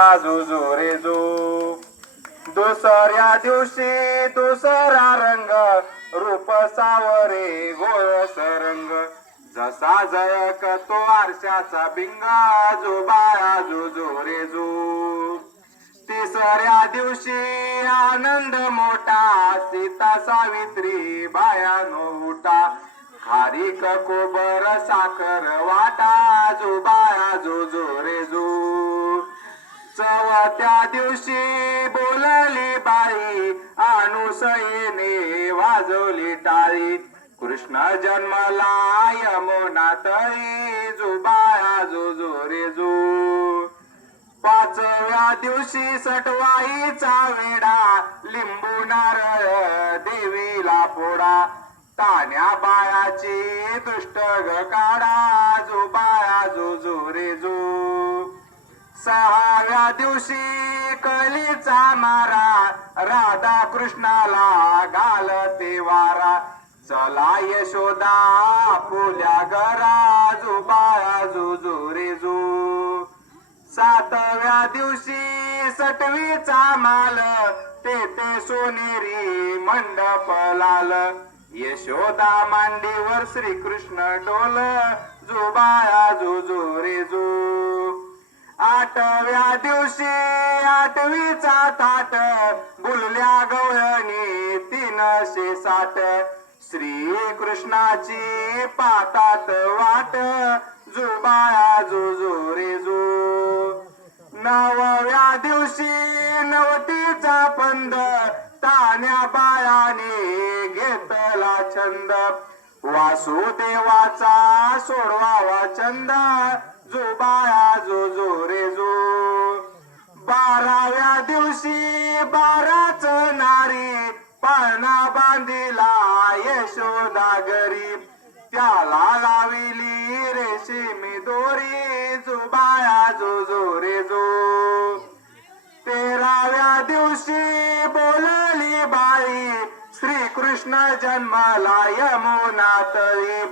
बाया जो रे जो. दुसऱ्या दिवशी दुसरा रंग रूप सावरे गोळस रंग. जसा जळकतो आरशाचा बिंगा जो बाया जो रे जो. तिसऱ्या दिवशी आनंद मोठा सीता सावित्री बायानो उठा. खारीक कोबर साखर वाटा जो बाया जो रे जो. चौथ्या दिवशी बोलली बाई अनुसयेने वाजवली टाळी. कृष्ण जन्मला यमुना तळी जो बाया जो रे जो. पाचव्या दिवशी सटवाईचा वेडा लिंबू नारळ देवीला फोडा. तान्या बायाची दुष्ट ग काढा जो बाया जो रे जो. सहाव्या दिवशी कलीचा मारा राधा कृष्णाला घालते वारा. चला यशोदा फुल्या गरा जो बाया जो रे जो. सातव्या दिवशी सटवीचा माल ते सोनेरी मंडप लाल. यशोदा मांडीवर श्रीकृष्ण डोल जो बाया जो रे जो. आठव्या दिवशी आठवीचा ताट बुलल्या गवळणी 360. श्री कृष्णाची पातात वाट जो बाया जो रे जो. नवव्या दिवशी नवतीचा पंद तान्या बायाने घेतला छंद. वासुदेवाचा सोडवावा चंद जो बाया जो रे जो. 12व्या दिवशी 12च नारी पाळणा बांधिला यशोदा घरी. त्याला लाविली रेशीमी दोरी जो बाया जो रे जो. 13व्या दिवशी बोलली बाई श्रीकृष्ण जन्मला यमुना तळी.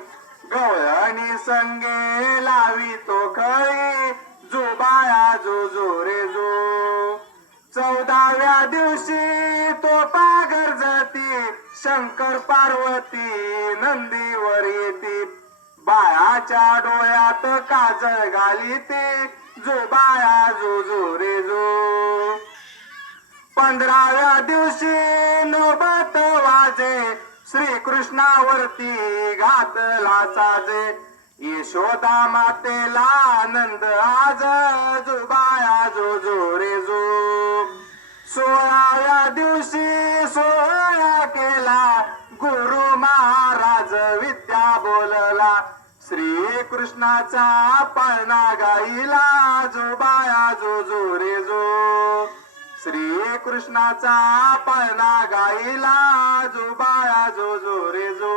गवळणी संगे लावी तो खळी जो बाया जो रे जो. 14व्या दिवशी तो गरजती शंकर पार्वती नंदीवर येते. बायाच्या डोळ्यात काजळ घालीते जो बाया जो रे जो. 15व्या दिवशी नोबत वाजे श्रीकृष्णावरती घातला साजे. यशोदा मातेला आनंद आज जो बाया जो रे जो. 16व्या दिवशी सोहळा केला गुरु महाराज विद्या बोलला. श्रीकृष्णाचा पाळणा गाईला जो बाया जो रे जो. श्रीकृष्णाचा पाळणा गाईला जो बाया जो रे जो.